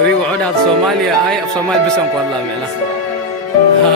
adigu wuxuu dhahay Soomaaliya ay af Soomaali bisan ku hadlaa meela ha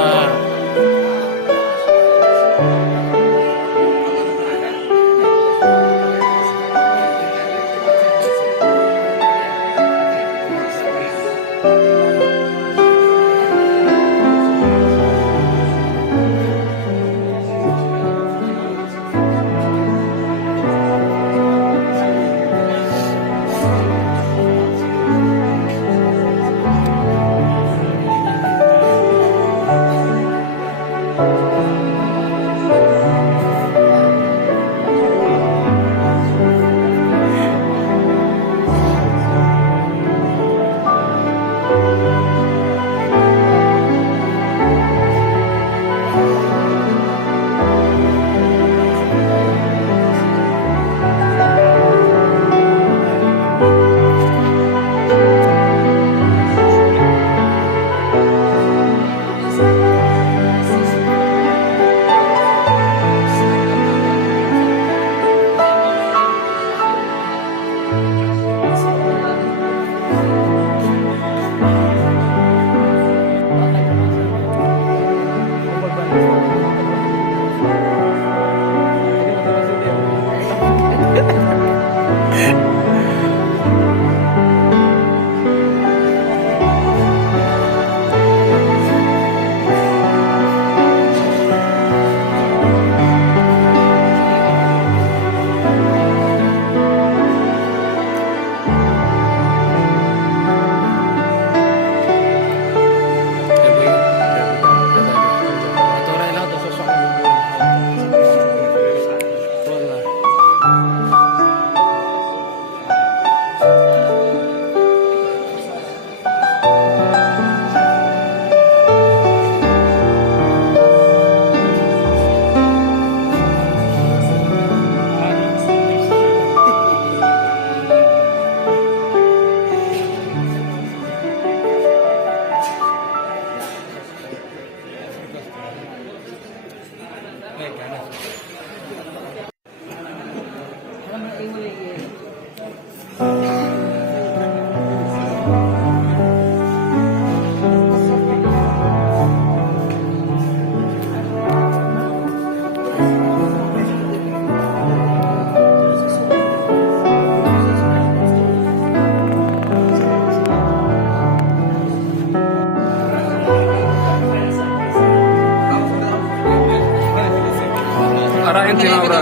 Ara inti na ora.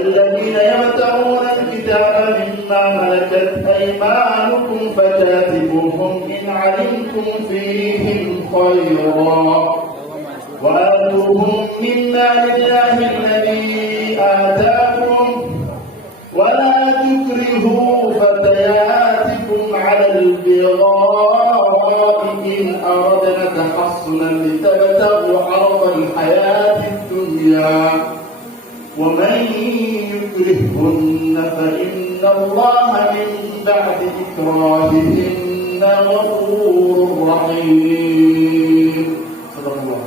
الذين يبتغون الكتاب مما ملكت أيمانكم فكاتبوهم إن علمتم فيهم خيرا وآتوهم من مال الله الذي آتاكم ولا تكرهوا فتياتكم على البغاء إن أردنا تحصنا لتبتغوا عرض الحياة الدنيا ومن يكرهن فإن الله من بعد إكراههن غفور رحيم. صدق الله.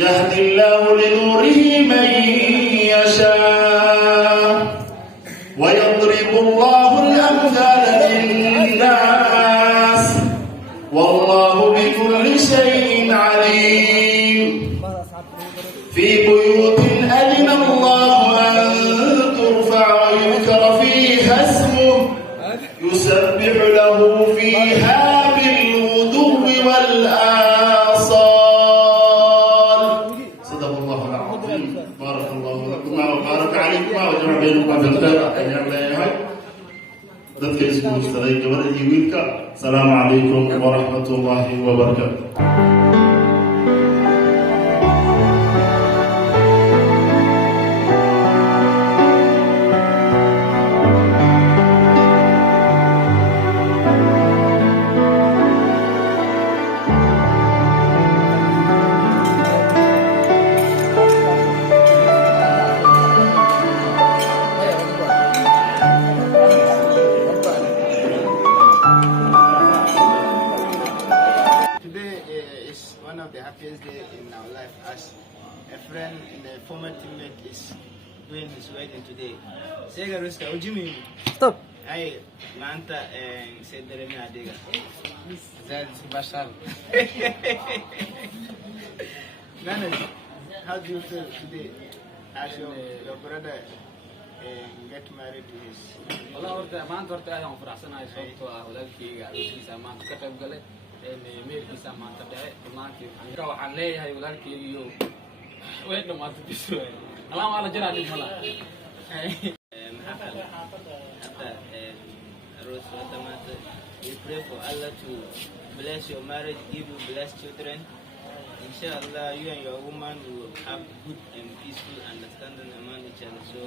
يهدي الله لنوره من يشاء ويضرب الله الأمثال للناس والله بكل شيء عليم في بيوت أذن الله أن ترفع ويذكر فيها اسمه يسبح له فيها بالغدو والآصال. صدق الله العظيم. بارك الله لكما وبارك عليكما وجمع بينكما في الخير. dadka isku mushtaray gabadha iyo wiilka. Asalaamu calaykum waraxmatullaahi wabarakaatu. The happiest day in our life as a friend and a former teammate is doing his wedding today. Sega Ruska, Ujimi. Stop. Ay, Manta and said the Remy Adiga. That's Bashar. Nanas, how do you feel today as your brother get married to his? والله horta maanta horta aad aan faraxsanahay sababtoo ah walaalkayga wiilkiisa maanta ka qayb galay meelkiisa maanta dhace maanta waxaan leeyahay walaalkayga iyo way dhamaatay biso alaama ala jiraa dib mala we pray for Allah to bless your marriage, give you blessed children. Inshallah, you and your woman will have good and peaceful understanding among each other. So